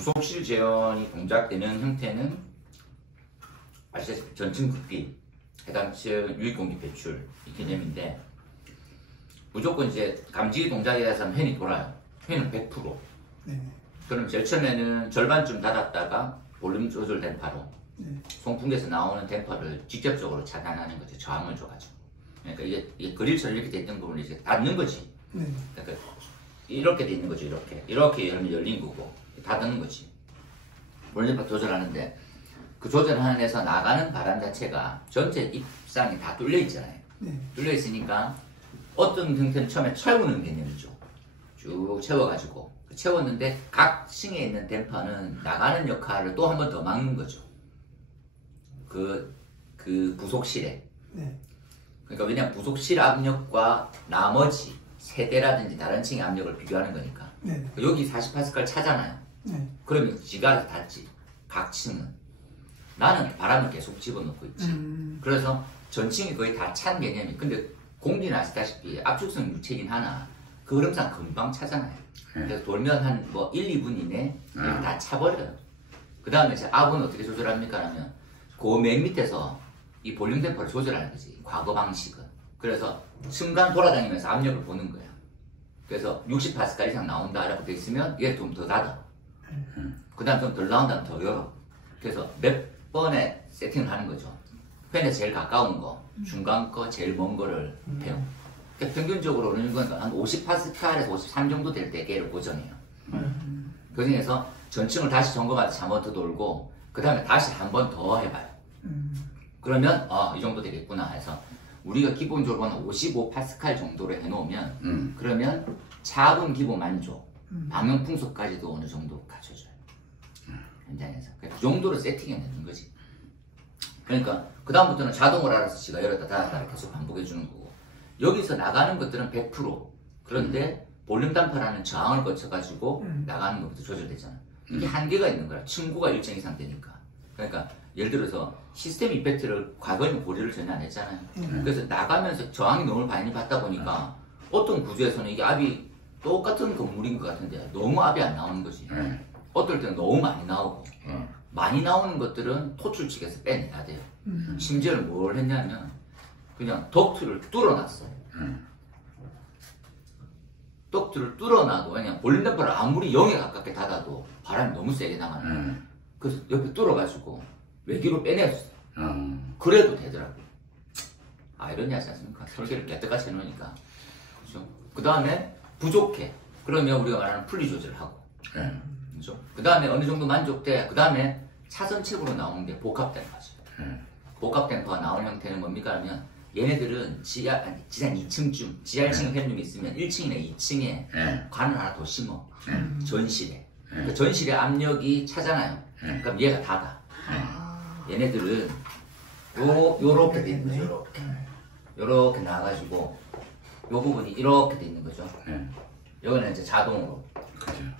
부속실 재현이 동작되는 형태는 아시다시피 전층 극비, 해당층 유익공기 배출 이 개념인데 무조건 이제 감지 동작에 대해서는 팬이 돌아요. 팬은 100%. 네. 그럼 제일 처음에는 절반쯤 닫았다가 볼륨 조절 댐퍼로 송풍기에서 나오는 댐퍼를 직접적으로 차단하는 거죠. 저항을 줘가지고. 그러니까 이게 그릴처럼 이렇게 돼 있던 부분을 이제 닫는 거지. 그러니까 이렇게 돼 있는 거죠. 이렇게 열면 열린 거고 닫는 거지. 볼륨 댐퍼 조절하는데 그 조절하는 데서 나가는 바람 자체가 전체 입상이 다 뚫려 있잖아요. 뚫려 있으니까 어떤 형태는 처음에 채우는 개념이죠. 쭉 채워가지고 채웠는데 각 층에 있는 댐퍼는 나가는 역할을 또 한 번 더 막는 거죠. 그 부속실에. 그러니까 왜냐면 부속실 압력과 나머지 세대라든지 다른 층의 압력을 비교하는 거니까. 여기 40파스칼 차잖아요. 그러면 지가 알아서 닫지. 각 층은. 나는 바람을 계속 집어넣고 있지. 그래서 전층이 거의 다 찬 개념이. 근데 공기는 아시다시피 압축성 유체이긴 하나 그 흐름상 금방 차잖아요. 그래서 돌면 한 뭐 1, 2분 이내에 다 차버려요. 그 다음에 이제 압은 어떻게 조절합니까? 하면 그 맨 밑에서 이 볼륨 댐퍼를 조절하는 거지. 과거 방식은. 그래서 순간 돌아다니면서 압력을 보는 거야. 그래서 60파스칼 이상 나온다라고 돼 있으면 얘 좀 더 닫아. 그 다음 좀 덜 나온다면 더 열어. 그래서 몇 번에 세팅을 하는 거죠. 팬에서 제일 가까운 거, 중간 거, 제일 먼 거를 배워. 그러니까 평균적으로는 한 50파스칼에서 53 정도 될 때 걔를 고정해요. 그 중에서 전층을 다시 점검하듯이 한 번 더 돌고 그 다음에 다시 한 번 더 해봐요. 그러면 이 정도 되겠구나 해서 우리가 기본적으로 한 55파스칼 정도로 해놓으면 그러면 차분 기본 만족, 방향 풍속까지도 어느 정도 갖춰줘요. 현장에서. 그 정도로 세팅해내는 거지. 그러니까 그 다음부터는 자동으로 알아서 지가 열었다 닫았다 계속 반복해 주는 거고 여기서 나가는 것들은 100% 그런데 볼륨 댐퍼라는 저항을 거쳐가지고 나가는 것부터 조절되잖아. 이게 한계가 있는 거야. 층고가 일정 이상 되니까. 그러니까 예를 들어서 시스템 이펙트를 과거에는 고려를 전혀 안 했잖아요. 그래서 나가면서 저항이 너무 많이 받다 보니까 어떤 구조에서는 이게 압이 똑같은 건물인 것 같은데 너무 압이 안 나오는 거지. 어떨 때는 너무 많이 나오고 많이 나오는 것들은 토출 측에서 빼내야 돼요. 심지어는 뭘 했냐면 그냥 덕트를 뚫어놨어요. 덕트를 뚫어놔도 그냥 볼륨 댐퍼를 아무리 0에 가깝게 닫아도 바람이 너무 세게 나가는 거예요. 그래서 옆에 뚫어가지고 외기로 빼내었어요. 그래도 되더라고요. 아이러니하지 않습니까? 설계를 깨끗이 해놓으니까. 그죠? 그 다음에 부족해. 그러면 우리가 말하는 분리 조절을 하고. 그죠? 그 다음에 어느 정도 만족돼. 그 다음에 차선책으로 나오는 게 복합 댐퍼죠. 복합 댐퍼가 나오는 형태는 뭡니까? 하면 얘네들은 지하 2층쯤, 지하 1층에 팬룸이 있으면 1층이나 2층에 관을 하나 더 심어. 전실에. 그러니까 전실에 압력이 차잖아요. 그럼 얘가 닫아. 얘네들은 요렇게 돼 있는 거죠. 요렇게 나와가지고 요 부분이 이렇게 돼 있는 거죠. 여기는 이제 자동으로.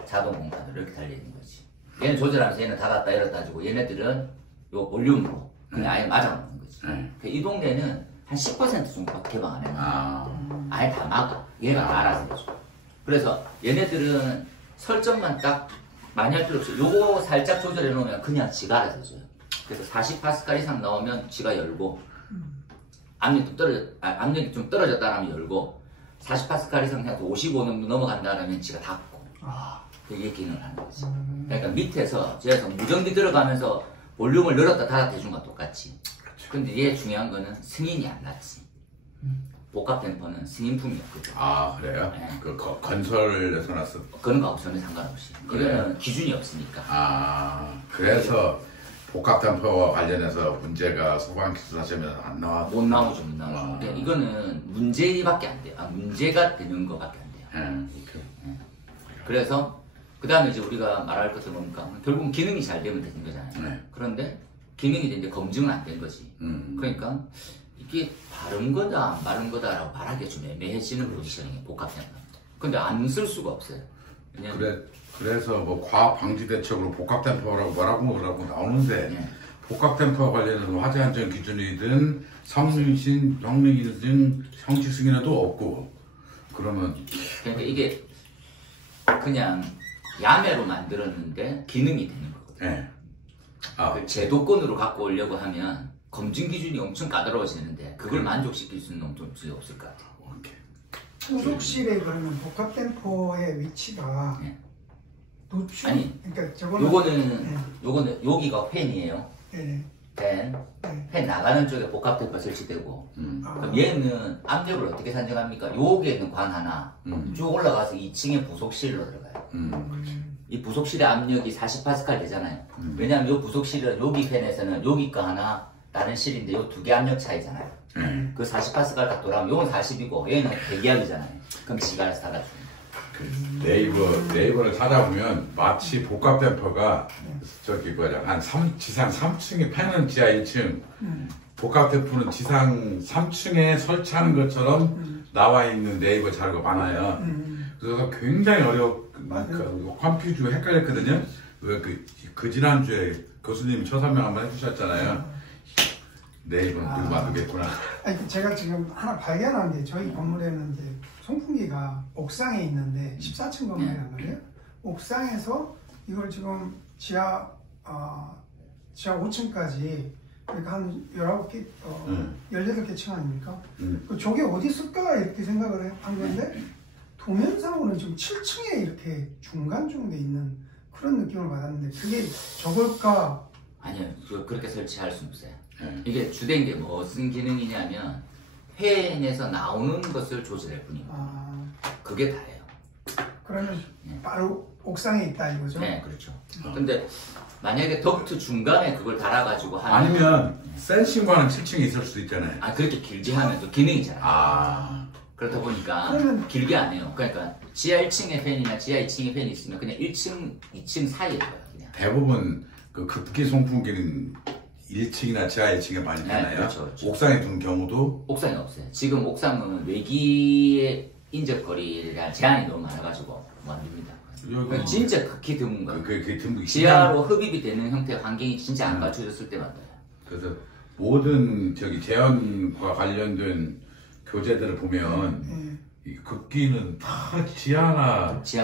자동 공간으로 이렇게 달려있는 거지. 얘는 조절하면서 얘는 닫았다 열었다 해주고 얘네들은 요 볼륨으로 그냥 아예 맞아놓는 거지. 이 동네는 한 10% 정도 개방 안 해놔. 아예 다 막아. 얘가 다 알아서 해줘. 그래서 얘네들은 설정만 딱 많이 할 필요 없이 요거 살짝 조절해 놓으면 그냥 지가 알아서 해줘요. 그래서 40파스칼 이상 나오면 지가 열고 압력이 좀 떨어졌다 하면 열고 40파스칼 이상 해서 55 넘어간다 하면 지가 닫고 그게 기능을 하는 거지. 그러니까 밑에서 제가 무전기 들어가면서 볼륨을 열었다 닫았다 해준 거랑 똑같이. 근데 얘 중요한 거는 승인이 안 났지. 복합 댐퍼는 승인품이었거든. 아 그래요? 네. 그 건설에서 났어? 그런 거하고 전혀 상관없이. 이거는 기준이 없으니까. 아 그래서 복합 댐퍼와 관련해서 문제가 소방기술 하시면 안 나와? 못 나오죠, 못 나오죠. 근데 이거는 문제밖에 안 돼요. 문제가 되는 거밖에 안 돼요. 그래서 그 다음에 이제 우리가 말할 것은 뭡니까? 결국은 기능이 잘 되면 되는 거잖아요. 그런데 기능이 이제 검증은 안 된 거지. 그러니까 이게 바른 거다 안 바른 거다라고 말하기가 좀 애매해지는 포지션이 복합템퍼. 근데 안 쓸 수가 없어요. 그래서 뭐 과학 방지 대책으로 복합 댐퍼라고 뭐라고 나오는데 복합 댐퍼 관련해서 화재 안전 기준이든 성능이든 형식 승인에도 없고 그러면 그러니까 이게 그냥 야매로 만들었는데 기능이 되는 거거든요. 네. 그 제도권으로 갖고 오려고 하면 검증 기준이 엄청 까다로워지는데 그걸 만족시킬 수는 없을 것 같아요. 후속실에 그러면 복합 댐퍼의 위치가 네. 노출? 아니, 그러니까 저거는 요거는 여기가 팬이에요. 네. 팬 나가는 쪽에 복합 댐퍼 설치되고 그럼 얘는 압력을 어떻게 산정합니까? 여기에는 관 하나 쭉 올라가서 2층에 부속실로 들어가요. 이 부속실의 압력이 40파스칼 되잖아요. 왜냐하면 이 부속실은 여기 팬에서는 여기 거 하나 다른 실인데 요 두 개 압력 차이잖아요. 그 40파스칼 딱 돌아가면 요건 40이고 얘는 대기압이잖아요. 그럼 지가 알아서 닫아줍니다. 네이버를 찾아보면 마치 복합 댐퍼가 저기 뭐냐 한 지상 3층에 팬은 지하 1층 복합 댐퍼는 지상 3층에 설치하는 것처럼 나와 있는 네이버 자료가 많아요. 그래서 굉장히 컴퓨터 헷갈렸거든요. 그 지난주에 교수님이 설명 한번 해주셨잖아요. 네이버는 누구 만들겠구나. 아니, 제가 지금 하나 발견한 게 저희 건물에는 이제 송풍기가 옥상에 있는데 14층 건물이란 말이에요. 옥상에서 이걸 지금 지하 5층까지 그러니까 한 19개, 18개 층 아닙니까? 그 저게 어디 있을까 이렇게 생각을 한 건데 도면상으로는 지금 7층에 이렇게 중간중대 있는 그런 느낌을 받았는데 그게 저걸까? 아니요, 그렇게 설치할 수는 없어요. 이게 주된 게 무슨 기능이냐면 팬에서 나오는 것을 조절할 뿐이에요. 그게 다예요. 그러면 바로 옥상에 있다 이거죠? 네, 그렇죠. 근데 만약에 덕트 중간에 그걸 달아가지고 하면 아니면 센싱과는 7층에 있을 수도 있잖아요. 그렇게 길게 하면 또 기능이잖아요. 그렇다 보니까 그러면 길게 안 해요. 그러니까 지하 1층에 팬이나 지하 2층에 팬이 있으면 그냥 1층, 2층 사이에 들어가요. 그냥. 대부분 그 급기 송풍기는 1층이나 지하 1층에 많이 있잖아요. 네, 그렇죠. 옥상에 두는 경우도 옥상이 없어요. 지금 옥상은 외기의 인접거리가 제한이 너무 많아가지고 안 됩니다. 진짜 극히 드문 거예요. 지하로 흡입이 되는 형태의 환경이 진짜 안 갖춰졌을 때만 돼요. 그래서 모든 제한과 관련된 교재들을 보면 이 급기는 다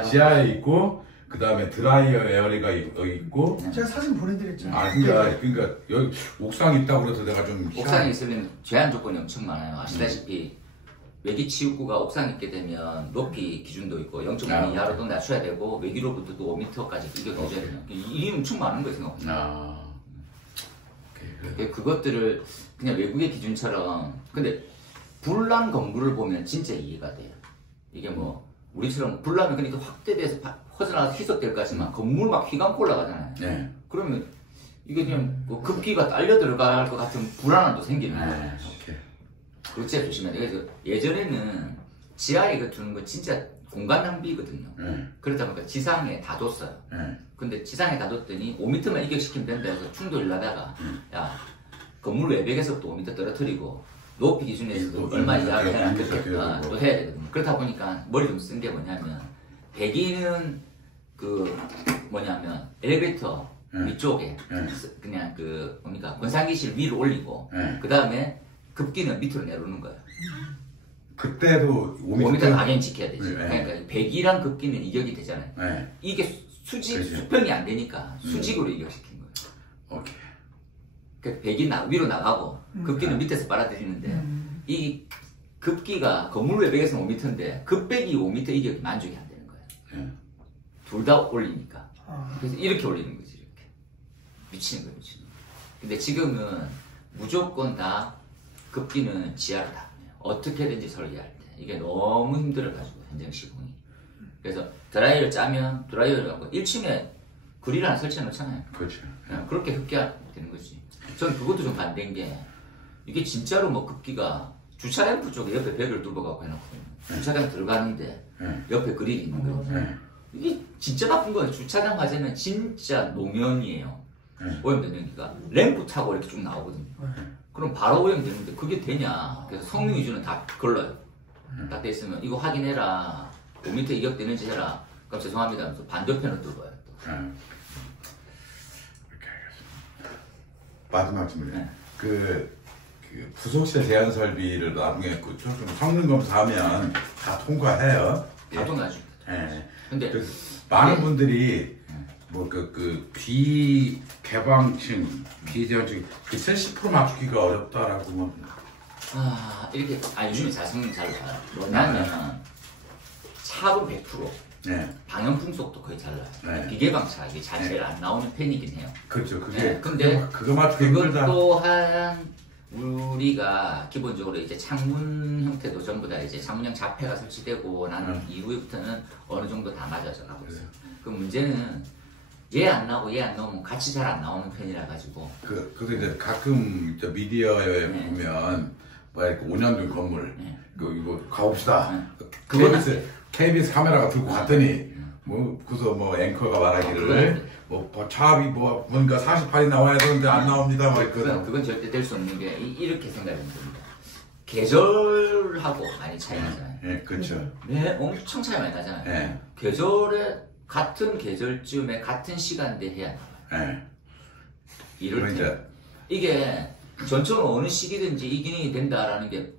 지하에 있고 그 다음에 드라이어 에어리가 있고 제가 사진 보내드렸죠. 그러니까 여기 옥상이 있다고 그래서 내가 좀 옥상에 있으면 제한 조건이 엄청 많아요. 아시다시피 외기 치우구가 옥상에 있게 되면 높이 기준도 있고 0.5m 이하로도 낮춰야 되고 외기로부터도 5m까지 이겨줘야 돼요. 일이 엄청 많은 거예요, 생각보다. 그것들을 그냥 외국의 기준처럼 근데 불난 건물을 보면 진짜 이해가 돼요. 이게 뭐 우리처럼 불나면 그러니까 확대돼서 퍼져나가서 희석될 거지만 건물 막 휘감고 올라가잖아요. 네. 그러면 이게 그냥 뭐 급기가 딸려 들어갈 것 같은 불안함도 생기는 거예요. 그거 진짜 조심해야 돼요. 그래서 예전에는 지하에 이거 두는 거 진짜 공간 낭비거든요. 그러다 보니까 지상에 다 뒀어요. 근데 지상에 다 뒀더니 5m만 이격시키면 된다 해서 충돌을 하다가 야 건물 외벽에서부터 5m 떨어뜨리고 높이 기준에서도 얼마 이하로 해야 되겠다 또 해야 되거든요. 그렇다 보니까 머리 좀 쓴 게 뭐냐면 배기는 그 뭐냐면 엘리베이터 위쪽에 그냥 그 뭡니까 권상기실 위로 올리고 그 다음에 급기는 밑으로 내려오는 거예요. 그때도 5m 당연히 지켜야 되지. 그러니까 배기랑 급기는 이격이 되잖아요. 이게 수평이 안 되니까 수직으로 이격시킨 거예요. 그 배기 위로 나가고 급기는 밑에서 빨아들이는데 이 급기가 건물 외벽에서는 5m인데 급배기 5m 이격이 만족이 안 되는 거예요. 둘 다 올리니까. 그래서 이렇게 올리는 거지. 이렇게 미치는 거예요. 미치는 거예요. 근데 지금은 무조건 다 급기는 지하로 다 합니다. 어떻게든지 설계할 때 이게 너무 힘들어가지고 현장 시공이. 그래서 드라이어를 짜면 드라이어를 갖고 1층에 그릴 하나 설치해 놓잖아요. 그렇죠. 그렇게 흡기가 되는 거지. 저는 그것도 좀 반대인 게 이게 진짜로 뭐 급기가 주차 램프 쪽에 옆에 벽을 뚫어갖고 해놓거든요. 주차장 들어가는데 옆에 그릴이 있는 거예요. 이게 진짜 나쁜 거예요. 주차장 화재는 진짜 노면이에요. 오염되는 게 램프 타고 이렇게 쭉 나오거든요. 그럼 바로 오염되는데 그게 되냐. 그래서 성능 위주는 다 걸러요. 딱 돼 있으면 이거 확인해라. 5m 이격되는지 해라. 그럼 죄송합니다 하면서 반대편을 뚫어요. 이렇게 알겠습니다. 마지막 질문이에요. 그 부속실 제한 설비를 나중에 성능 검사하면 다 통과해요. 다 통과하죠. 근데 많은 분들이 뭐 그 비개방층, 비대원층 그 70% 맞추기가 어렵다라고 뭐. 이렇게 요즘에 자성능 잘 나와요. 뭐냐면 차압은 100%, 네. 방연 풍속도 거의 잘 나와요. 네. 비개방 차 이게 자체가 안 나오는 편이긴 해요. 그렇죠. 그게 네, 근데 그거 맞추기 그것 힘들다. 또한 우리가 기본적으로 이제 창문 형태도 전부 다 이제 창문형 자폐가 설치되고 난 이후부터는 어느 정도 다 맞아져 가고 있어요. 그 문제는 얘 안 나오고 얘 안 나오면 같이 잘 안 나오는 편이라 가지고. 그래서 이제 가끔 저 미디어에 보면 뭐 이렇게 5년 된 건물 이거 가봅시다. KBS 카메라가 들고 갔더니 뭐 그래서 뭐 앵커가 말하기를 뭐 차압이 뭐 뭔가 48이 나와야 되는데 안 나옵니다. 뭐 있거든. 그건 절대 될 수 없는 게 이렇게 생각하면 됩니다. 계절하고 많이 차이 나잖아요. 네, 그렇죠. 네, 엄청 차이 많이 나잖아요. 네. 계절에 같은 계절쯤에 같은 시간대 해야 나와요. 네. 이럴 때 이게 전체적으로 어느 시기든지 이 기능이 된다라는 게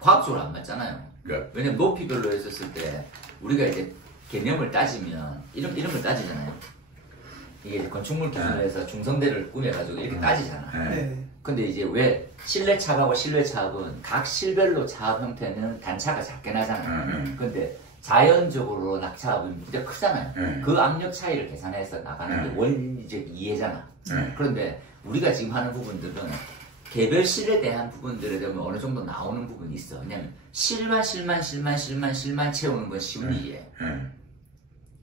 과학적으로 안 맞잖아요. 그러니까. 왜냐면 높이별로 했었을 때 우리가 이제 개념을 따지면 이름을 따지잖아요. 이게 건축물 기준으로 해서 중성대를 꾸며가지고 이렇게 따지잖아. 네. 근데 이제 왜 실내 차압하고 실외 차압은 각 실별로 차압 형태는 단차가 작게 나잖아요. 근데 자연적으로 낙차압은 무대가 크잖아요. 그 압력 차이를 계산해서 나가는 게 원리적 이해잖아. 그런데 우리가 지금 하는 부분들은 개별 실에 대한 부분들에 대한 어느 정도 나오는 부분이 있어. 왜냐면 실만 채우는 건 쉬운 일이에요.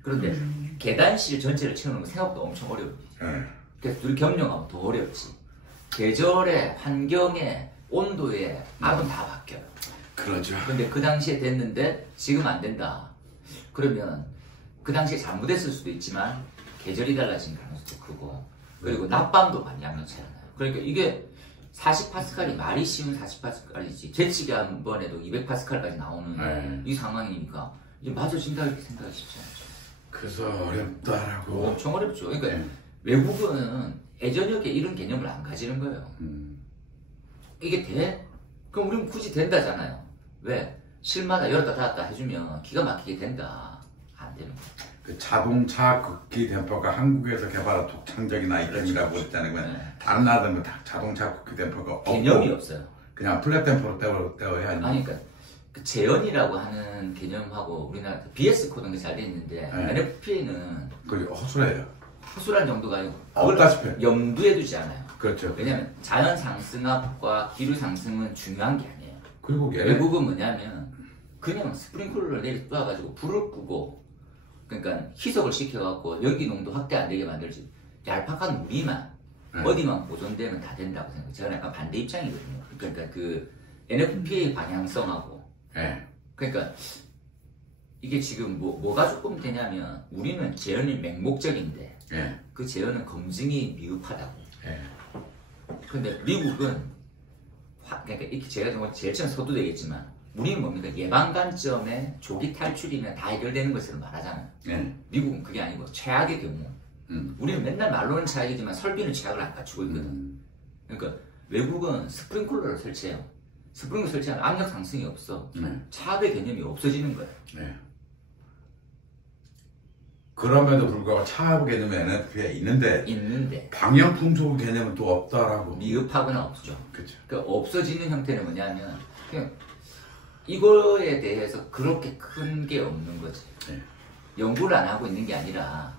그런데 계단실 전체를 채우는 건 생각보다 엄청 어려운 일이에요. 그래서 둘이 겸용하면 더 어렵지. 계절에, 환경에, 온도에 압은 다 바뀌어요. 그렇죠. 근데 그 당시에 됐는데 지금 안 된다. 그러면 그 당시에 잘못했을 수도 있지만 계절이 달라진 가능성도 크고 그리고 낮밤도 많이 양력 차이가 나요. 그러니까 이게 40파스칼이 말이 쉬운 40파스칼이지 재치기 한 번에도 200파스칼까지 나오는 이 상황이니까 이게 맞아진다 이렇게 생각이 쉽지 않죠. 그래서 어렵다라고. 엄청 어렵죠. 그러니까 외국은 예전역에 이런 개념을 안 가지는 거예요. 이게 돼? 그럼 우리는 굳이 된다잖아요. 왜? 실마다 열었다 닫았다 해주면 기가 막히게 된다. 안 되는 거예요. 그 자동차 극기 댐퍼가 한국에서 개발한 독창적인 아이템이라고 했잖아요. 다른 나라들은 다 자동차 극기 댐퍼가 없고 개념이 없어요. 그냥 플랫 댐퍼로 떼어야 하니. 아니, 그러니까 그 재현이라고 하는 개념하고 우리나라 BS 코드는 잘 돼 있는데 NFPA는 그게 허술해요. 허술한 정도가 아니고 없다시피 염두에 두지 않아요. 그렇죠. 왜냐면 자연 상승압과 기류 상승은 중요한 게 아니에요. 그리고 외국은 뭐냐면 그냥 스프링클러를 내리 쏘아가지고 불을 끄고 그러니까 희석을 시켜갖고 연기 농도 확대 안 되게 만들지 얄팍한 무리만 어디만 보존되면 다 된다고 생각해요. 제가 약간 반대 입장이거든요. 그러니까 그 NFPA 방향성하고 그러니까 이게 지금 뭐가 조금 되냐면 우리는 재현이 맹목적인데 그 재현은 검증이 미흡하다고. 근데 미국은 그러니까 이렇게 제가 정말 제일 처음 서도 되겠지만 우리는 뭡니까? 예방 관점에 조기 탈출이면 다 해결되는 것으로 말하잖아요. 미국은 그게 아니고 최악의 경우 우리는 맨날 말로는 최악이지만 설비는 최악을 안 갖추고 있거든. 그러니까 외국은 스프링클러를 설치해요. 스프링클러 설치하면 압력 상승이 없어. 차압의 개념이 없어지는 거예요. 그럼에도 불구하고 차압 개념이 NFP에 있는데 방향 풍속 개념은 또 없다라고. 미흡하거나 없죠. 그렇죠. 그러니까 없어지는 형태는 뭐냐면 그냥 이거에 대해서 그렇게 큰 게 없는 거지. 연구를 안 하고 있는 게 아니라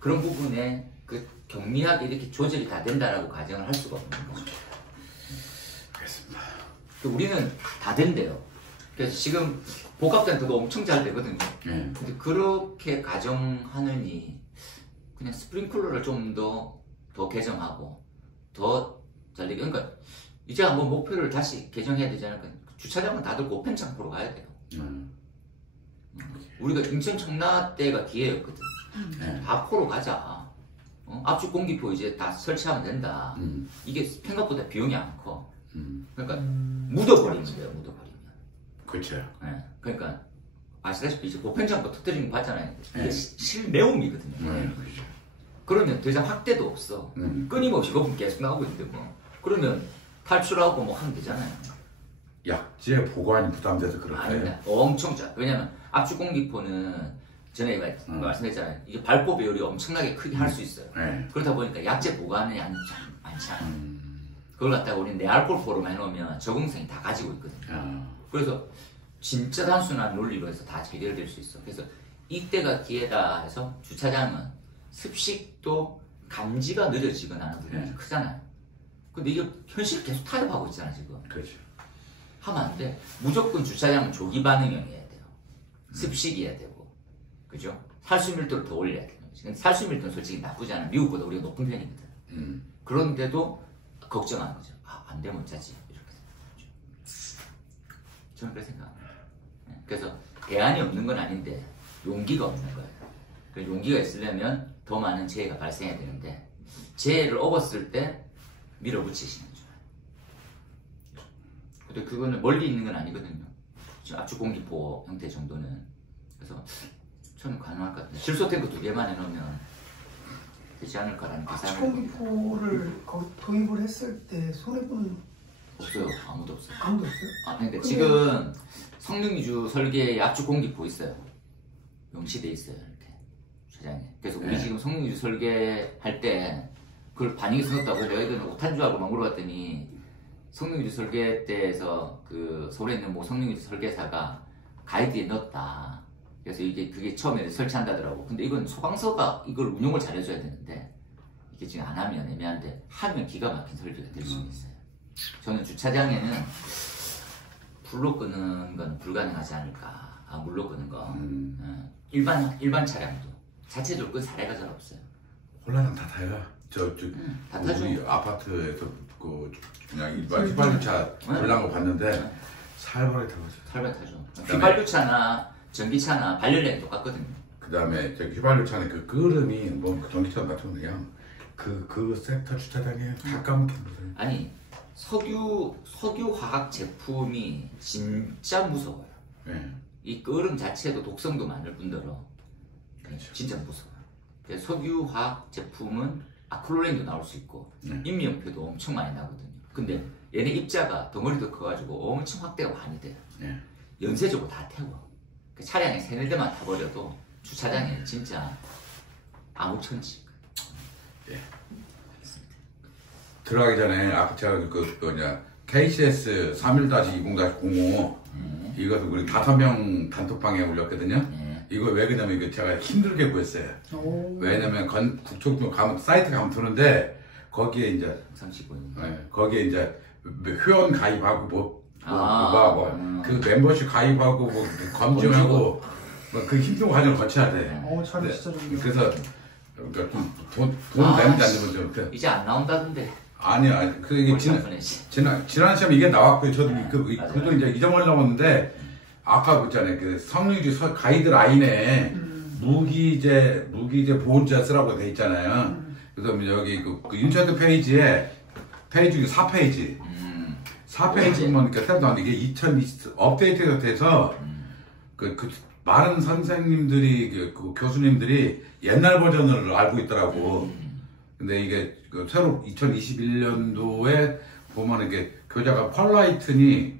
그런 부분에 그 경미하게 이렇게 조절이 다 된다라고 가정을 할 수가 없는 거죠. 알겠습니다. 우리는 다 된대요. 그래서 지금 복합센터도 엄청 잘 되거든요. 근데 그렇게 가정하느니 그냥 스프링클러를 좀 더 개정하고 더 잘 되게. 그러니까 이제 한번 목표를 다시 개정해야 되지 않을까. 주차장은 다들 고펜창포로 가야 돼요. 우리가 인천 청라 때가 기회였거든. 다 포로 가자. 압축 공기포 이제 다 설치하면 된다. 이게 생각보다 비용이 안 커. 그러니까 묻어버리면 돼요. 묻어버리면. 그렇죠. 그러니까 아시다시피 이제 고펜창포 터뜨리는 거 봤잖아요. 이게 실내음이거든요. 그렇죠. 그러면 더 이상 확대도 없어. 끊임없이 거품 계속 나오고 있는데 뭐. 그러면 탈출하고 뭐 하면 되잖아요. 약재 보관이 부담돼서 그렇게. 아니다. 엄청 짜. 왜냐면 압축 공기포는 전에 말씀드렸잖아요. 이게 발포 배율이 엄청나게 크게 할 수 있어요. 그러다 보니까 약재 보관의 양이 참 많지 않아요. 그걸 갖다가 우리는 내알코올포로만 해놓으면 적응성이 다 가지고 있거든요. 그래서 진짜 단순한 논리로 해서 다 해결될 수 있어. 그래서 이때가 기회다 해서 주차장은 습식도 감지가 늦어지거나 하는 부분이 크잖아요. 근데 이게 현실 계속 타협하고 있잖아 지금. 그렇죠. 하면 안 돼. 무조건 주차장은 조기 반응형이어야 돼요. 습식이어야 되고, 그죠? 살수밀도를 더 올려야 돼요. 근데 살수밀도는 솔직히 나쁘지 않아. 미국보다 우리가 높은 편이거든. 그런데도 걱정하는 거죠. 아, 안 되면 어쩌지? 이렇게 생각하죠. 저는 그렇게 생각합니다. 그래서 대안이 없는 건 아닌데 용기가 없는 거예요. 그 용기가 있으려면 더 많은 재해가 발생해야 되는데 재해를 업었을 때 밀어붙이시는 줄. 근데 그거는 멀리 있는 건 아니거든요. 지금 압축 공기포 형태 정도는. 그래서 저는 가능할 것 같아요. 실소 탱크 2개만 해놓으면 되지 않을까라는 압축 계산을. 공기포를 도입을 했을 때 손해보는 없어요. 아무도 없어요. 아무도 없어요? 아, 그러니까 지금 성능 위주 설계에 압축 공기포 있어요. 명시돼 있어요. 이렇게 주차장에. 그래서 우리 지금 성능 위주 설계할 때 그걸 반영해서 넣었다고 내가 이거는 오탄 줄 알고 막 물어봤더니 성능 위주 설계 때에서 그 서울에 있는 뭐 성능 위주 설계사가 가이드에 넣었다. 그래서 그게 처음에 설치한다더라고. 근데 이건 소방서가 이걸 운용을 잘해줘야 되는데 이게 지금 안 하면 애매한데 하면 기가 막힌 설계가 될 수는 있어요. 저는 주차장에는 불로 끄는 건 불가능하지 않을까. 아, 물로 끄는 거. 일반 차량도 자체적으로 끈 사례가 잘 없어요. 홀라당 다 타요. 다 타죠. 우리 아파트에서 그 그냥 일반 휘발유차 불난 거 봤는데 살벌하게 타고 있어요. 살벌하게 타죠. 휘발유차나 전기차나 발열량이 똑같거든요. 그 다음에 휘발유차는 그 끄름이 뭐 전기차 같은 거 그냥 그 섹터 주차장에 다 까맣게 묻어요. 아니 석유 화학 제품이 진짜 무서워요. 이 끄름 자체도 독성도 많을 뿐더러 그렇죠. 진짜 무서워요. 석유 화학 제품은 아크릴렌도 나올 수 있고 인미연표도 엄청 많이 나거든요. 근데 얘네 입자가 덩어리도 커가지고 엄청 확대가 많이 돼요. 연쇄적으로 다 태워. 차량에 3-4대만 타버려도 주차장에 진짜 암흑천지. 들어가기 전에 아까 제가 KCS 31-20-05 이것도 우리 5명 단톡방에 올렸거든요. 이거 왜 그러냐면 이거 제가 힘들게 구했어요. 왜냐면 국토교 가면 사이트 가면 드는데 거기에 이제 거기에 이제 회원 가입하고 그 멤버십 가입하고 뭐 검증하고 그 힘든 과정을 거쳐야 돼. 참 진짜 좋네요. 그래서 그러니까 돈 내는지 안 내는지 그 이제 안 나온다던데. 아니야. 그 이게 지난 시험 이게 나왔고요. 저도 그것도 이제 잊어버리려고 했는데 아까 그랬잖아요. 그 성능주 가이드라인에 무기재 보호자 쓰라고 돼 있잖아요. 그래서 여기 그 인터넷 페이지에 페이지 4페이지. 4페이지 보면 새로 나온 이게 2020 업데이트가 돼서 그 많은 선생님들이 그 교수님들이 옛날 버전을 알고 있더라고. 근데 이게 새로 2021년도에 보면 이게 교재가 펄라이튼이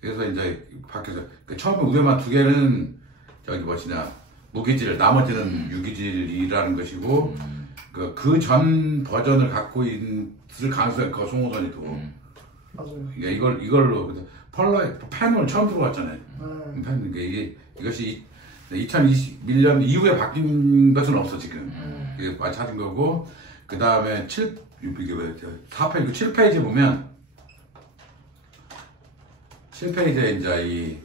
그래서 이제 바뀌어서 처음에 우회만 2개는 저기 뭐지냐 무기질 나머지는 유기질이라는 것이고 그 전 버전을 갖고 있을 가능성이 커 송호선이 또 맞아요. 이걸로 패널 처음 들어왔잖아요. 이것이 2021년 이후에 바뀐 것은 없어 지금. 이게 찾은 거고 그 다음에 4페이지 7페이지 보면 7페이지에 이제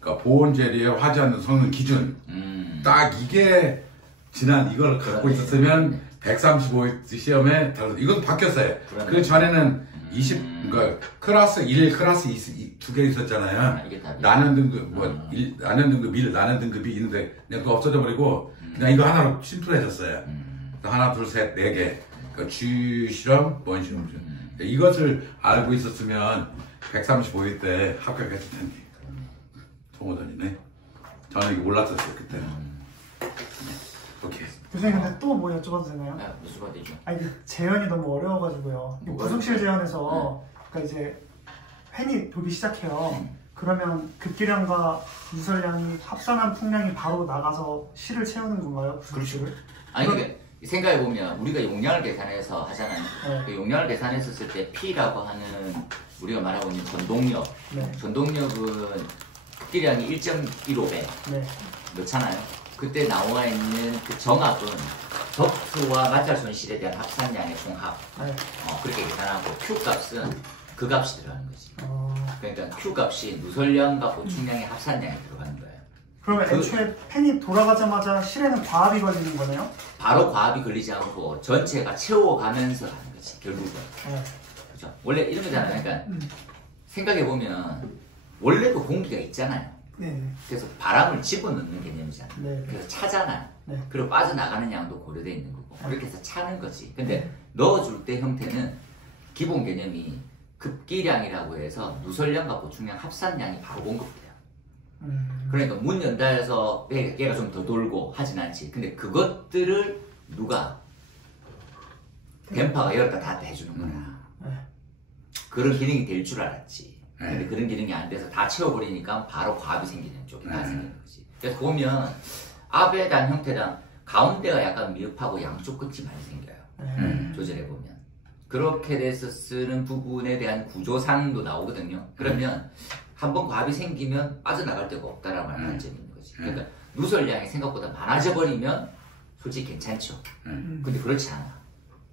그러니까 보온 젤리에 화지 않는 성능 기준 딱 이게 지난 이걸 갖고 있었으면 135 시험에 이것도 바뀌었어요. 그 전에는 20 그러니까 클래스 1, 클래스 2 두 개 있었잖아요. 나는 등급 나는 등급 1, 나는 등급이 있는데 그냥 그거 없어져 버리고 그냥 이거 하나로 심플해졌어요. 하나, 둘, 셋, 4개. 그러니까 주 실험, 원 실험. 이것을 알고 있었으면 135일 때 합격했을 텐데. 송호선이네. 저는 이거 몰랐었어요 그때. 오케이. 교수님 근데 또 뭐 여쭤봐도 되나요? 네, 여쭤봐도 되죠. 아니 재현이 너무 어려워가지고요. 부속실 재현에서 그러니까 이제 팬이 돌기 시작해요. 그러면 급기량과 누설량이 합산한 풍량이 바로 나가서 실을 채우는 건가요? 그렇죠. 아니 그러니까 생각해보면 우리가 용량을 계산해서 하잖아요. 네. 그 용량을 계산했었을 때 P라고 하는 우리가 말하고 있는 전동력. 네. 전동력은 급기량이 1.15배 네. 넣잖아요. 그때 나와 있는 그 정합은 덕트와 마찰 손실에 대한 합산량의 총합. 네. 그렇게 계산하고 Q 값은 그 값이 들어가는 거지. 어... 그러니까 Q 값이 누설량과 보충량의 합산량이 들어가는 거예요. 그러면 애초에 팬이 돌아가자마자 실에는 과압이 걸리는 거네요? 바로 과압이 걸리지 않고 전체가 채워가면서 가는 거지 결국은. 그죠? 원래 이런 거잖아요. 그러니까 생각해보면 원래도 공기가 있잖아요. 네. 그래서 바람을 집어넣는 개념이잖아요. 네. 그래서 차잖아요. 네. 그리고 빠져나가는 양도 고려되어 있는 거고 그렇게 해서 차는 거지. 근데 넣어줄 때 형태는 기본 개념이 급기량이라고 해서 누설량과 보충량 합산량이 바로 공급돼요. 그러니까 문 연다 해서 얘가 좀 더 돌고 하진 않지. 근데 그것들을 누가 댐퍼가 열었다 닫았다 해주는 거야. 그런 기능이 될 줄 알았지. 근데 그런 기능이 안 돼서 다 채워버리니까 바로 과압이 생기는 쪽이 나생기는 거지. 그래서 보면 압에 대한 형태랑 가운데가 약간 미흡하고 양쪽 끝이 많이 생겨요. 조절해보면. 그렇게 돼서 쓰는 부분에 대한 구조상도 나오거든요. 그러면 한번 과압이 생기면 빠져나갈 데가 없다라는 관점이 있는 거지. 그러니까 누설량이 생각보다 많아져 버리면 솔직히 괜찮죠. 근데 그렇지 않아.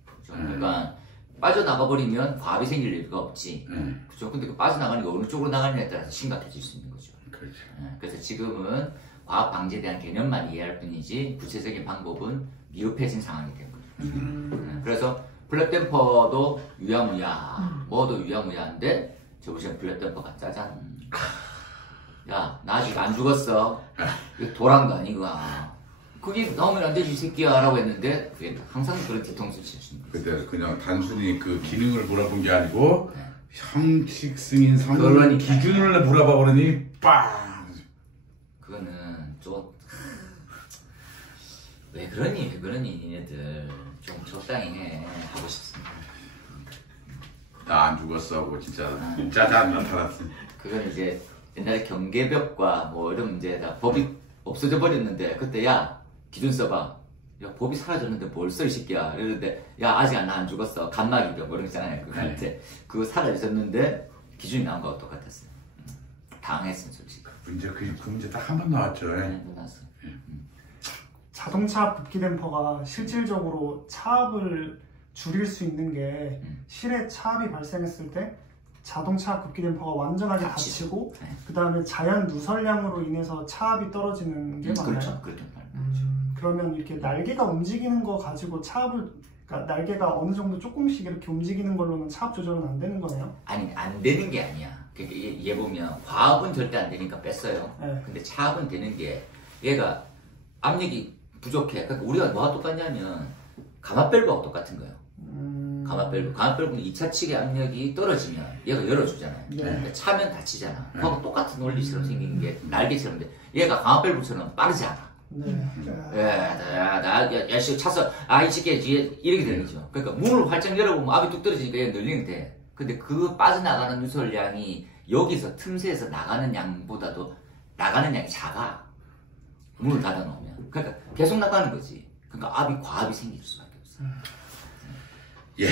그렇죠? 그러니까 빠져나가 버리면 과압이 생길 일가 없지. 그렇죠? 근데 그 빠져나가는 게 어느 쪽으로 나가느냐에 따라서 심각해질 수 있는 거죠. 그렇죠. 그래서 지금은 과압 방지에 대한 개념만 이해할 뿐이지 구체적인 방법은 미흡해진 상황이 된 거죠. 그래서 플랫 댐퍼도 유야무야, 뭐도 유야무야인데 저 보시면 플랫 댐퍼가 짜잔. 야, 나 아직 안 죽었어. 이거 도란 거 아니구나. 그게 나오면 안 되지 이 새끼야 라고 했는데 그게 항상 그런 뒤통수 칠 수 있는 거지. 그때 그냥 단순히 그 기능을 물어본 게 아니고 형식 승인 성능 그러니까. 기준을 물어봐 버리니 빵. 그거는 좀 왜 그러니 니네들 좀 적당히 해 하고 싶습니다. 나 안 죽었어 하고 진짜 짜잔 나타났어. 그건 이제 옛날에 경계벽과 뭐 이런 문제에다 법이 없어져 버렸는데 그때 야 기준 써봐. 야 법이 사라졌는데 뭘 써 이 새끼야. 이러는데 야 아직 나 안 죽었어. 간마기병 뭐 이런 거 있잖아요. 그한테 그거 사라졌는데 기준이 나온 거하고 똑같았어요. 당했음 솔직히. 그 문제 딱 한 번 나왔죠. 나왔어. 자동차 급기 댐퍼가 실질적으로 차압을 줄일 수 있는 게 실에 차압이 발생했을 때 자동차 급기 댐퍼가 완전하게 닫히고 네. 그 다음에 자연 누설량으로 인해서 차압이 떨어지는 게 맞나요? 그렇죠. 그렇죠. 그러면 이렇게 날개가 움직이는 거 가지고 차압을 그러니까 날개가 어느 정도 조금씩 이렇게 움직이는 걸로는 차압 조절은 안 되는 거네요? 아니 안 되는 게 아니야. 그러니까 얘 보면 과압은 절대 안 되니까 뺐어요. 네. 근데 차압은 되는 게 얘가 압력이 부족해. 그러니까 우리가 뭐가 똑같냐면 가마밸브하고 똑같은 거예요. 가마밸브는 2차 측의 압력이 떨어지면 얘가 열어주잖아요. 네. 그러니까 차면 닫히잖아. 그하고 똑같은 원리처럼 생긴 게 날개처럼 돼. 얘가 가마밸브처럼 빠르지 않아. 네. 야, 차서, 이 새끼, 이렇게 되는 거죠. 그러니까 문을 활짝 열어보면 압이 뚝 떨어지니까 얘 늘리는 돼. 근데 그 빠져나가는 누설량이 여기서 틈새에서 나가는 양보다도 나가는 양이 작아. 문을 닫아놓으면. 그러니까 계속 나가는 거지. 그러니까 과압이 생길 수밖에 없어. 예.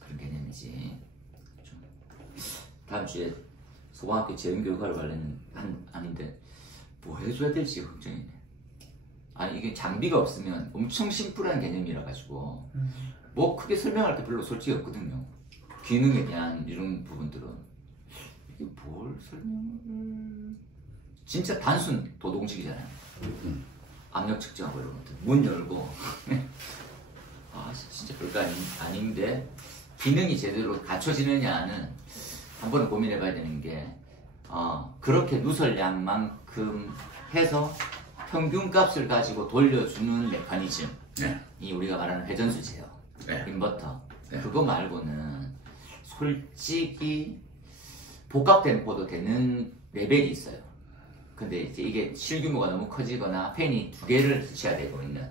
그런 개념이지. 좀. 다음 주에 소방학교 재형교육하러 가려는 아닌데, 뭐 해줘야 될지 걱정이네. 아니 이게 장비가 없으면 엄청 심플한 개념이라 가지고 뭐 크게 설명할 게 별로 솔직히 없거든요. 기능에 대한 이런 부분들은 이게 뭘 진짜 단순 도동식이잖아요. 압력 측정하고 이런 것들 문 열고 진짜 별거 아닌데 기능이 제대로 갖춰지느냐는 한 번은 고민해 봐야 되는 게 그렇게 누설량만큼 해서 평균값을 가지고 돌려주는 메커니즘 이 우리가 말하는 회전수 제어 인버터 그거 말고는 솔직히 복합 댐퍼도 되는 레벨이 있어요. 근데 이제 이게 실규모가 너무 커지거나 팬이 두 개를 쓰셔야 되고 있는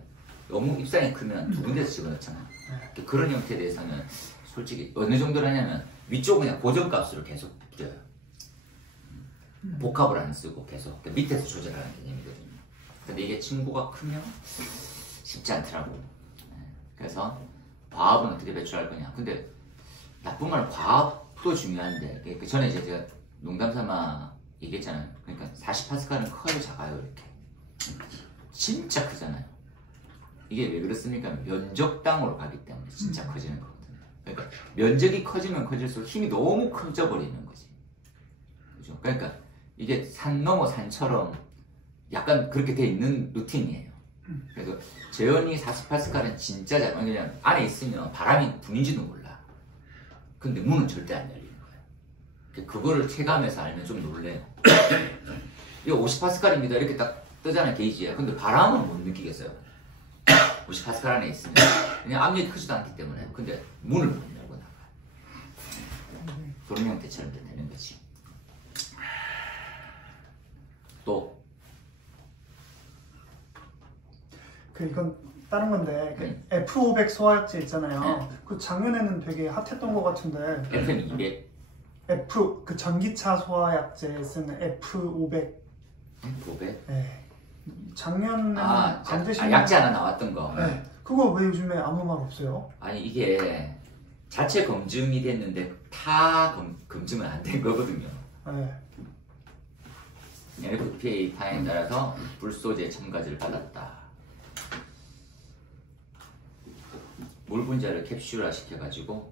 너무 입상이 크면 두 군데서 집어넣잖아요. 그런 형태에 대해서는 솔직히 어느 정도로 하냐면 위쪽은 그냥 고정값으로 계속 뿌려요. 복합을 안 쓰고 계속 밑에서 조절하는 개념이거든요. 근데 이게 친구가 크면 쉽지 않더라고. 그래서 과압은 어떻게 배출할 거냐. 근데 나쁜 말은 과압도 중요한데 그 전에 이제 제가 농담삼아 얘기했잖아요. 그러니까 40파스칼은 커요, 작아요? 이렇게 진짜 크잖아요. 이게 왜 그렇습니까? 면적당으로 가기 때문에 진짜 커지는 거거든요. 그러니까 면적이 커지면 커질수록 힘이 너무 커져 버리는 거지. 그죠? 그러니까 이게 산 넘어 산처럼 약간 그렇게 돼 있는 루틴이에요. 그래서 재현이 40파스칼은 진짜 잘, 그냥 안에 있으면 바람이 부는지도 몰라. 근데 문은 절대 안 열리는 거예요. 그거를 체감해서 알면 좀 놀래요. 이거 50파스칼입니다. 이렇게 딱 뜨잖아요, 게이지에. 근데 바람은 못 느끼겠어요. 50파스칼 안에 있으면. 그냥 압력이 크지도 않기 때문에. 근데 문을 못 열고 나가요. 그런 형태처럼 되는 거지. 또 이건 다른 건데 F500 소화약제 있잖아요. 그 작년에는 되게 핫했던 것 같은데. FM200. 그 전기차 소화약제 쓰는 F500. F500? 네. 작년에는 안 드시는 약제 하나 나왔던 거. 네. 그거 왜 요즘에 아무 말 없어요? 아니 이게 자체 검증이 됐는데 타 검증은 안 된 거거든요. 네. NFPA 타에 따라서 불소재 첨가제를 받았다. 물 분자를 캡슐화 시켜가지고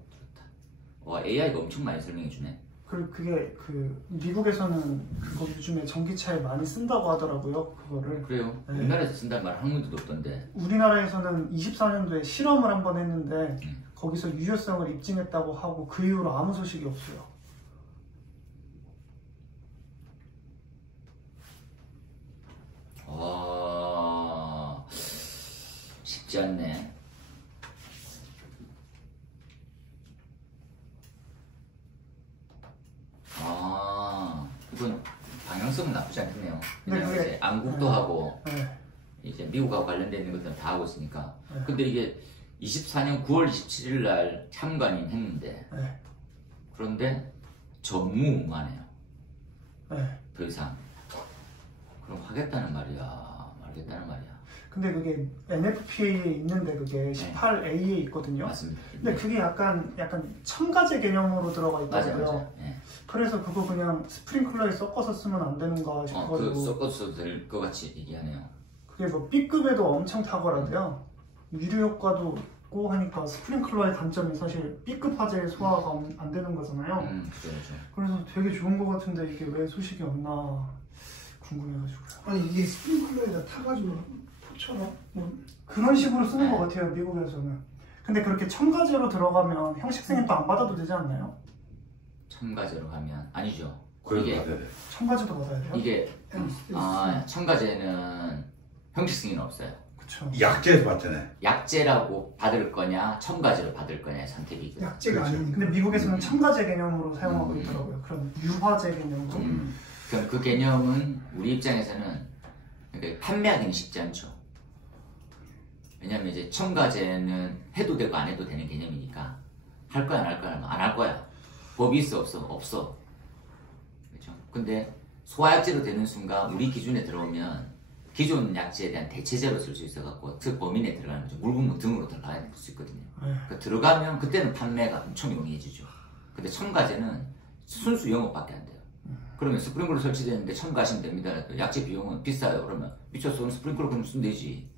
AI가 엄청 많이 설명해주네. 그게 미국에서는 그거 요즘에 전기차에 많이 쓴다고 하더라고요. 그거를. 그래요? 네. 우리나라에서 쓴다는 말 한 번도 없던데. 우리나라에서는 24년도에 실험을 한번 했는데 거기서 유효성을 입증했다고 하고 그 이후로 아무 소식이 없어요. 쉽지 않네. 이건 방향성은 나쁘지 않겠네요. 왜냐면 이제 안국도 하고 이제 미국하고 관련된 있는 것들은 다 하고 있으니까. 근데 이게 24년 9월 27일 날 참관인 했는데 그런데 전무후무하네요. 더 이상. 그럼 하겠다는 말이야, 말겠다는 말이야. 근데 그게 NFPA에 있는데 그게 18A에 있거든요. 맞습니다. 근데 그게 약간 첨가제 개념으로 들어가 있더라고요. 맞아요. 그래서 그거 그냥 스프링클러에 섞어서 쓰면 안 되는가 싶어가지고. 섞어서 될 것 같이 얘기하네요. 그게 뭐 B급에도 엄청 탁월하대요. 유류 효과도 있고 하니까 스프링클러의 단점이 사실 B급 화재 소화가 안 되는 거잖아요. 그렇죠. 그래서 되게 좋은 것 같은데 이게 왜 소식이 없나 궁금해가지고요. 아니 이게 스프링클러에다 타가지고 포처럼 뭐 그런 식으로 쓰는 것 같아요, 미국에서는. 근데 그렇게 첨가제로 들어가면 형식승인 안 받아도 되지 않나요? 첨가제로 가면 아니죠. 이게 첨가제도 받아야 돼요? 이게 첨가제는 형식 승인은 없어요. 그쵸. 약제에서 받잖아요. 약제라고 받을 거냐, 첨가제로 받을 거냐의 선택이죠. 약제가 그렇죠. 아니니까. 근데 미국에서는 첨가제 개념으로 사용하고 있더라고요. 그런 유화제 개념으로. 그 개념은 우리 입장에서는 그러니까 판매하기는 쉽지 않죠. 왜냐면 이제 첨가제는 해도 되고 안 해도 되는 개념이니까 할 거야 안 할 거야 안 할 거야. 법이 있어 없어? 없어. 그렇죠? 근데 소화약제로 되는 순간 우리 기준에 들어오면 기존 약제에 대한 대체제로 쓸 수 있어갖고 그 범위 내에 들어가는 거죠. 물분무 등으로 들어갈 수 있거든요. 그러니까 들어가면 그때는 판매가 엄청 용이해지죠. 근데 첨가제는 순수 영업밖에 안 돼요. 그러면 스프링클러 설치되는데 첨가하시면 됩니다. 약제 비용은 비싸요. 그러면 미쳤어. 스프링클러 그럼 쓰면 되지.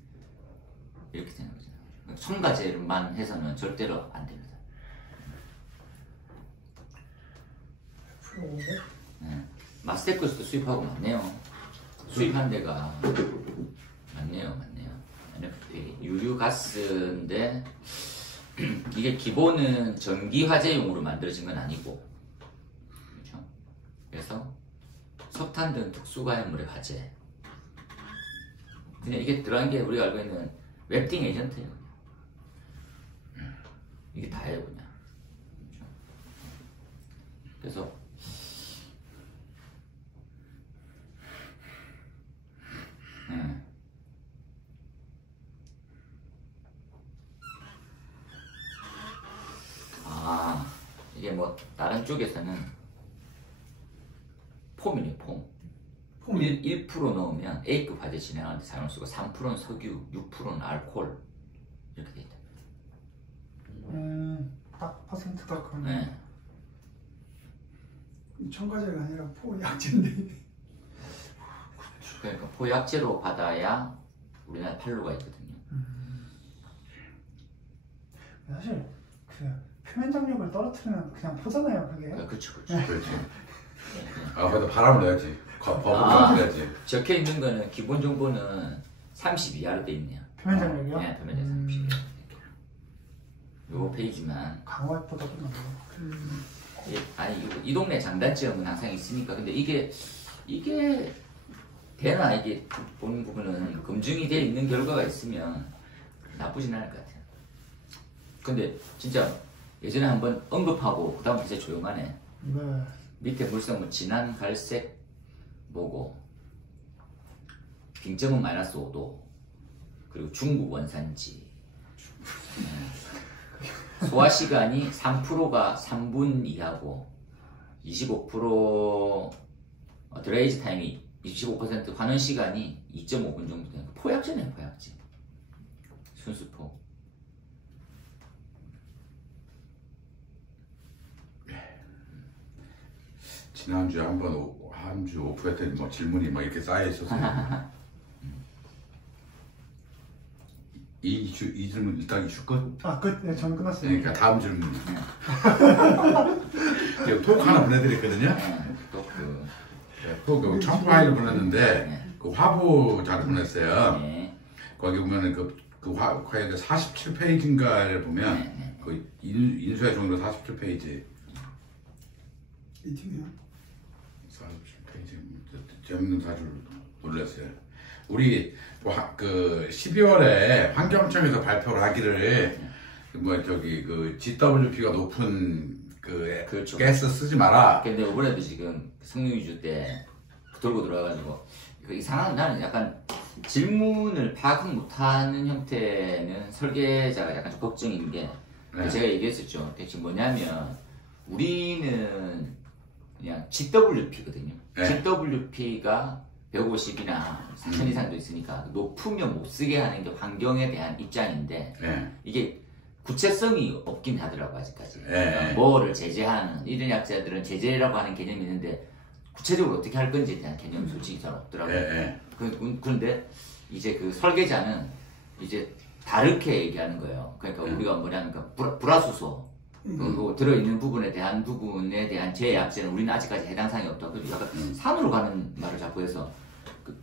이렇게 되는 거죠. 첨가제만 해서는 절대로 안 됩니다. 마스테크스도 수입하고 많네요. 수입한 데가 많네요. NFP 유류가스인데 이게 기본은 전기 화재용으로 만들어진 건 아니고, 그렇죠? 그래서 석탄 등 특수가연물의 화재. 그냥 이게 들어간 게 우리가 알고 있는 웹딩 에이전트예요. 이게 다예요, 그냥. 그렇죠? 그래서 이게 뭐 다른 쪽에서는 폼이네, 폼. 1% 넣으면 A급 화재 진행하는데 사용할 수 있고 3%는 석유, 6%는 알코올 이렇게 돼 있다. 딱 퍼센트가 그러네. 네. 첨가제가 아니라 포약제인데. 그러니까 포약제로 받아야 우리나라 판로가 있거든요. 사실 그 표면 장력을 떨어뜨리면 그냥 포잖아요, 그게. 그렇죠. 그렇지. 아, 그래도 바람을 내야지. 버블을 내야지. 적혀 있는 거는 기본 정보는 30 이하로 돼 있네요. 표면 장력이요? 네, 표면 장력 30 이하. 요 페이지만. 강화보다 좀 나아요. 아니 이 동네 장단점은 항상 있으니까 근데 이게 되나 이게 보는 부분은 검증이 돼 있는 결과가 있으면 나쁘진 않을 것 같아요. 근데 진짜 예전에 한번 언급하고 그다음부터 이제 조용하네. 네. 밑에 물성 뭐 진한 갈색 뭐고 빙점은 마이너스 5도 그리고 중국 원산지 소화 시간이 3%가 3분 이하고 25% 드레이즈 타임이 25% 환원 시간이 2.5분 정도 되는 포약제네요. 포약제 순수포. 지난주에 한 주 오프했더니 뭐 질문이 막 이렇게 쌓여 있었어요. 이 질문 일단 이슈 끝? 아, 끝. 네, 저는 끝났어요. 그러니까 다음 질문. 톡 하나 보내드렸거든요. 톡 첨부 파일을 보냈는데 그 화보 잘 보냈어요. 거기 보면은 그 화에 47페이지인가를 보면 그 인수의 정도 47페이지. 이 팀이요? 47페이지 재밌는 사실을 놀랐어요. 우리 그 12월에 환경청에서 발표를 하기를 뭐 저기 그 GWP가 높은 그 그렇죠. 가스 쓰지 마라. 근데 이번에도 지금 성능위주 때 돌고 들어와가지고 이상한 나는 약간 질문을 파악 못하는 형태는 설계자가 약간 좀 걱정인 게 제가 얘기했었죠. 대체 뭐냐면 우리는 그냥 GWP거든요. GWP가 150이나 4000 이상도 있으니까 높으면 못 쓰게 하는 게 환경에 대한 입장인데 이게 구체성이 없긴 하더라고 아직까지. 그러니까 뭐를 제재하는 이런 약자들은 제재라고 하는 개념이 있는데 구체적으로 어떻게 할 건지에 대한 개념이 솔직히 잘 없더라고요. 그런데 이제 그 설계자는 이제 다르게 얘기하는 거예요. 그러니까 우리가 뭐냐면 불화수소 그리고 들어있는 부분에 대한 제약제는 우리는 아직까지 해당 사항이 없다. 그래서 약간 산으로 가는 말을 자꾸 해서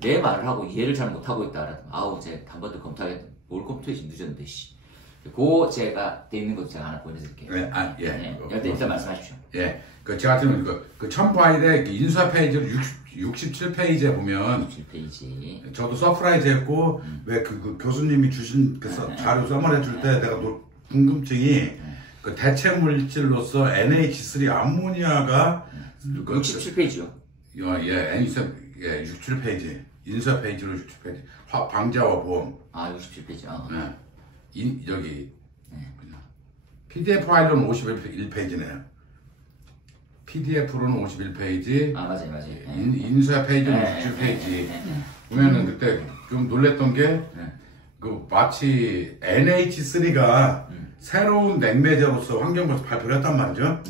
내 말을 하고 이해를 잘 못하고 있다. 아우 제가 한 번 더 검토하겠다. 뭘 검토해 지금 늦었는데 씨. 그 제가 돼 있는 것도 제가 하나 보내드릴게요. 일단 말씀하십시오. 그 제가 지금 그 첨부하일의 인수화 페이지를 67페이지에 보면 67페이지. 저도 서프라이즈 했고 왜 그 교수님이 주신 그 자료 써머리 해줄 때 내가 궁금증이 그 대체 물질로서 NH3 암모니아가 67페이지요. 67페이지 인수화 페이지로 67페이지 방자와 보험. 67페이지. 여기 PDF 파일로는 51페이지네요. PDF로는 51페이지. 맞아요. 인수화 페이지는 67페이지. 보면은 그때 좀 놀랬던 게 그 마치 NH3가 새로운 냉매제로서 환경부에서 발표를 했단 말이죠.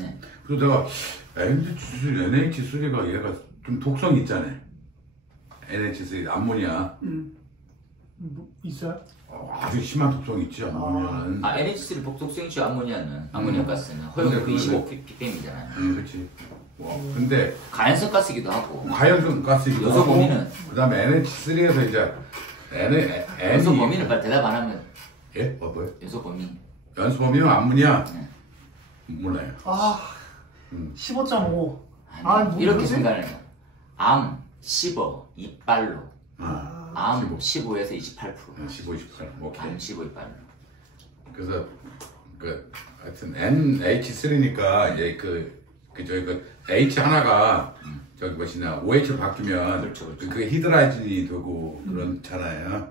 그래서 내가 NH3가 얘가 좀 독성이 있잖아요. NH3 암모니아. 뭐 있어요? 아주 심한 독성이 있지 암모니아는. NH3 복독성 있죠. 암모니아 가스는 허용도 25ppm이잖아요. 그렇지. 근데 가연성 가스이기도 하고. 가연성 가스이기도 요소 하고. 범위는 그다음에 NH3에서 이제 연소 범위는 빨리 대답 안 하면. 뭐요? 연소 범위. 연소 범위는 암모니아. 몰라요. 15.5. 이렇게 생각해요. 암 15 이빨로. 암 15에서 28%. 15, 28. 오케이. 암 15 이빨로. 그래서 하여튼 NH3니까 이제 저희 H 하나가 저기 뭐시냐 OH로 바뀌면 그렇죠. 그게 히드라이진이 되고 그렇잖아요.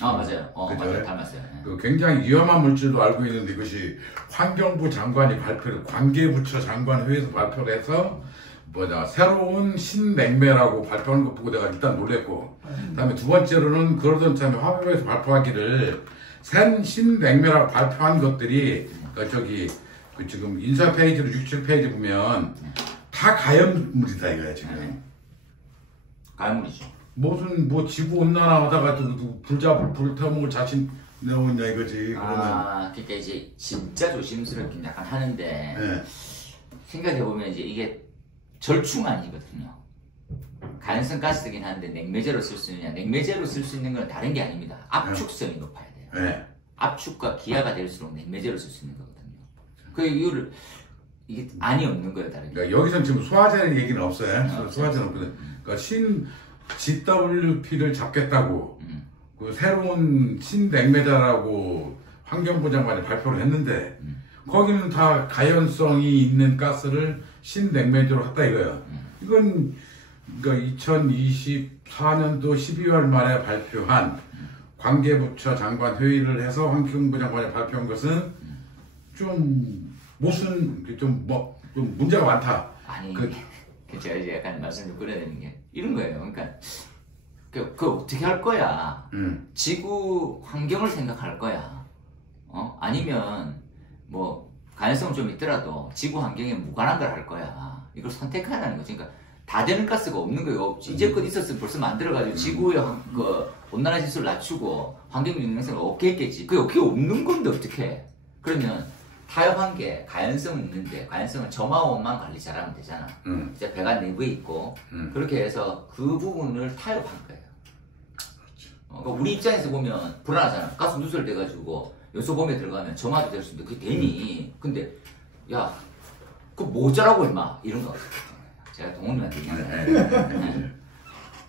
맞아요. 그죠? 맞아요. 닮았어요. 그 굉장히 위험한 물질로 알고 있는데 이것이 환경부 장관이 관계부처 장관 회의에서 발표를 해서 새로운 신냉매라고 발표하는 것 보고 내가 일단 놀랬고, 그다음에 두 번째로는 그러던 참에 화법에서 발표하기를 신냉매라고 발표한 것들이 지금 인사 페이지로 67페이지 보면 다 가연물이다 이거야 지금. 가연물이죠. 무슨 지구 온난화 하다가 불타먹을 자신 나오냐 이거지. 그러니까 이제 진짜 조심스럽긴 약간 하는데 네. 생각해보면 이제 이게 절충안이거든요. 가연성 가스이긴 한데 냉매제로 쓸 수 있느냐, 냉매제로 쓸 수 있는 건 다른 게 아닙니다. 압축성이 높아야 돼요. 네. 압축과 기하가 될수록 냉매제로 쓸 수 있는 거거든요. 그 이유를 이게 안이 없는 거예요, 다른 게. 그러니까 여기서는 지금 소화제 얘기는 없어요. 소화제는 없거든. 그러니까 GWP를 잡겠다고 그 새로운 신냉매자라고 환경부장관이 발표를 했는데 거기는 다 가연성이 있는 가스를 신냉매제로 했다 이거야. 이건 그러니까 2024년도 12월 말에 발표한 관계부처 장관 회의를 해서 환경부 장관이 발표한 것은 좀 문제가 많다. 아니 제가 이제 약간 말씀 좀 드려야 되는 게 이런 거예요. 그러니까 그 어떻게 할 거야? 지구 환경을 생각할 거야? 아니면 가능성은 좀 있더라도 지구 환경에 무관한 걸 할 거야? 이걸 선택하라는 거지. 그러니까 다 되는 가스가 없는 거예요. 이제껏 있었으면 벌써 만들어가지고 지구의 온난화 지수를 낮추고 환경 영향성을 없게 했겠지. 그게 없는 건데 어떻게? 그러면 타협한 게 가연성은 있는데 가연성은 저마원만 관리 잘하면 되잖아. 이제 배관 내부에 있고 그렇게 해서 그 부분을 타협한 거예요. 그러니까 우리 입장에서 보면 불안하잖아. 가스 누설돼가지고 요소범에 들어가면 점화도 될 수 있는데 그게 되니? 근데 야, 그거 모자라고 임마 이런 거. 제가 동훈님한테 얘기한 거예요.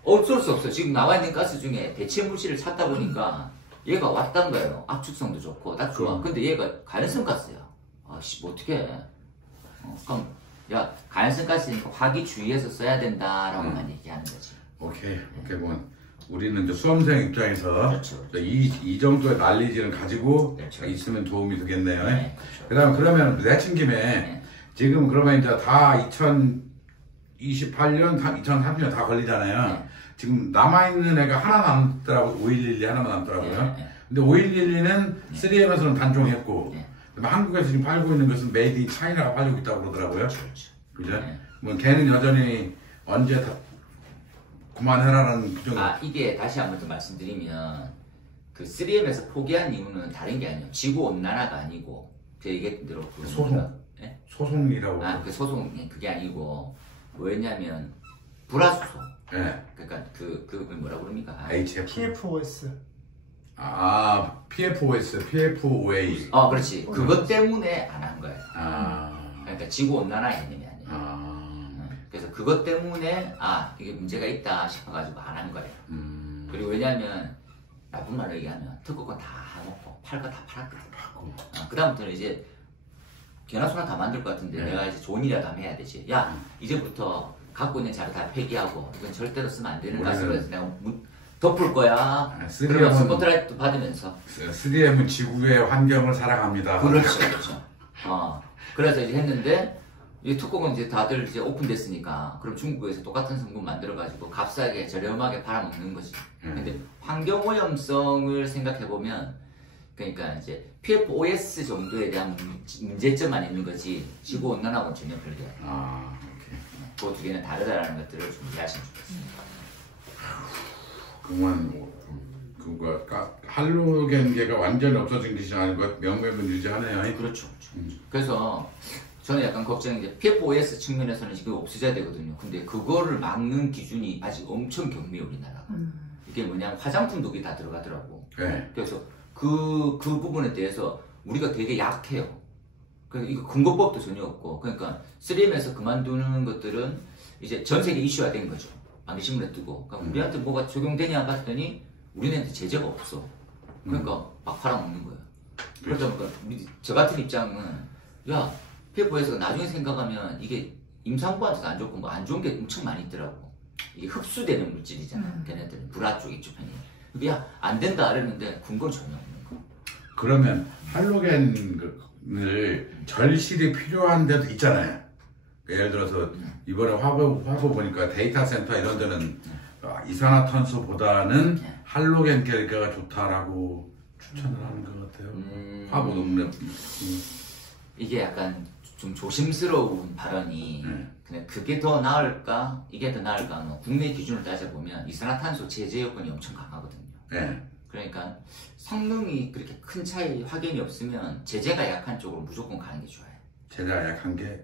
어쩔 수 없어. 지금 나와 있는 가스 중에 대체 물질을 찾다 보니까 얘가 왔단 거예요. 압축성도 좋고 딱 좋아. 근데 얘가 가연성 가스야. 어떻게 해? 그럼 야, 가연성 가스니까 화기 주의해서 써야 된다라고만 얘기하는 거지. 오케이. 우리는 이제 수험생 입장에서 그렇죠. 이 정도의 난리지를 가지고 그렇죠. 있으면 도움이 되겠네요. 네, 그렇죠. 그러면 내친 김에 지금 그러면 이제 다 2028년, 2030년 다 걸리잖아요. 지금 남아있는 애가 하나 남더라고요. 5112 하나만 남더라고요. 근데 5112는 3M에서는 단종했고 한국에서 지금 팔고 있는 것은 메이드 인 차이나가 팔리고 있다고 그러더라고요. 그죠? 걔는 여전히 언제 다 그만해라는 규정. 이게 다시 한번 더 말씀드리면 그 3M에서 포기한 이유는 다른 게 아니에요. 지구 온난화가 아니고 제가 얘기했던 대로 소송이라고. 그 소송이 그게 아니고 뭐였냐면 불화수소. 그러니까 그걸 뭐라 그럽니까? HF. PFOS. PFOA. 그렇지. 그것 때문에 안 한 거예요. 그러니까 지구 온난화 개념이 아니에요. 그래서 그것 때문에 이게 문제가 있다 싶어가지고 안 한 거예요. 그리고 왜냐하면 나쁜 말로 얘기하면 특허권 다 해놓고 팔 거 다 팔았거든. 그 다음부터는 이제 견학소나 다 만들 것 같은데 내가 이제 좋은 일이라도 하면 해야 되지. 야, 이제부터 갖고 있는 자료 다 폐기하고 이건 절대로 쓰면 안 되는 가스로서 내가 덮을 거야. 그리고 스포트라이트 받으면서 3M은 지구의 환경을 사랑합니다. 그렇죠. 그래서 이제 했는데 이 특허는 이제 다들 이제 오픈됐으니까 그럼 중국에서 똑같은 성분 만들어가지고 값싸게 저렴하게 팔아먹는 거지. 근데 환경오염성을 생각해보면 그러니까 이제 PFOS 정도에 대한 문제점만 있는 거지 지구온난화하고는 전혀 별개야. 그 두 개는 다르다라는 것들을 좀 이해하시면 좋겠습니다. 할로겐계가 완전히 없어진 것이 아니고 명맥은 유지하네요. 그렇죠. 그래서 저는 약간 걱정인 게 PFOS 측면에서는 지금 없어져야 되거든요. 근데 그거를 막는 기준이 아직 엄청 경미해 우리나라가. 이게 뭐냐면 화장품도 그게 다 들어가더라고. 그래서 그 부분에 대해서 우리가 되게 약해요. 그래서 이거 근거법도 전혀 없고. 그러니까 3M에서 그만두는 것들은 이제 전 세계 이슈화 된 거죠. 만기신문에 뜨고. 그러니까 우리한테 뭐가 적용되냐 봤더니 우리네한테 제재가 없어. 그러니까 막 팔아먹는 거예요. 그러다 보니까 저 같은 입장은 야, PFOS가 나중에 생각하면 이게 임산부한테도 안 좋고 뭐 안 좋은 게 엄청 많이 있더라고. 이게 흡수되는 물질이잖아. 걔네들은 불화 쪽 이쪽 편이. 야, 안 된다 이랬는데 근거는 전혀 없는 거. 그러면 할로겐을 절실히 필요한 데도 있잖아요. 예를 들어서 이번에 화보 보니까 데이터 센터 이런 데는 이산화탄소보다는 할로겐 결계가 좋다라고 추천을 하는 것 같아요. 화보 논문에. 이게 약간 좀 조심스러운 발언이 그냥 그게 더 나을까 이게 더 나을까 하는 국내 기준을 따져보면 이산화탄소 제재 요건이 엄청 강하거든요. 네. 그러니까 성능이 그렇게 큰 차이 확연이 없으면 제재가 약한 쪽으로 무조건 가는 게 좋아요. 제재가 약한 게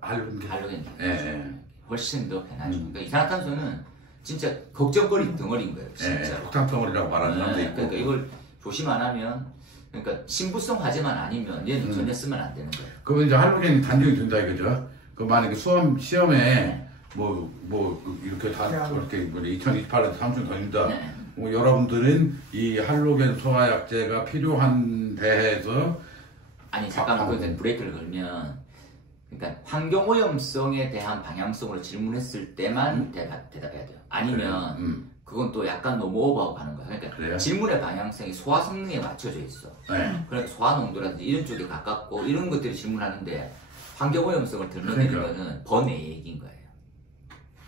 할로겐 예. 훨씬 더 편하죠. 그러니까 이산화탄소는 진짜 걱정거리 덩어리인 거예요. 진짜. 폭탄 덩어리라고 말하는 사람도 있고. 그러니까 이걸 조심 안 하면 그러니까 신부성 화재만 아니면 얘는 전혀 쓰면 안 되는 거예요. 그러면 이제 할로겐이 단정이 된다 이거죠. 그 만약에 시험에 이렇게 다 이렇게 2028년도 삼중 던진다. 여러분들은 이 할로겐 소화약제가 필요한 데에서 아니 잠깐만 그때 브레이크를 걸면 그러니까 환경오염성에 대한 방향성으로 질문했을 때만 대답해야 돼요. 아니면 그건 또 약간 너무 오버하고 가는 거야. 그러니까 그래요? 질문의 방향성이 소화 성능에 맞춰져 있어. 그러니까 소화 농도라든지 이런 쪽에 가깝고 이런 것들을 질문하는데 환경오염성을 드러내는 거는 번외 얘기인 거예요.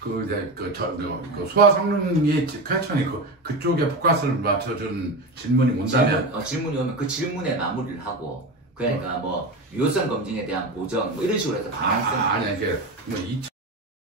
그 소화 성능의 퀘스천이 그쪽에 포커스를 맞춰준 질문이 온다면 질문이 오면 그 질문에 마무리를 하고 그러니까 뭐 유효성 검증에 대한 보정 뭐 이런 식으로 해서 방향성 아니 이게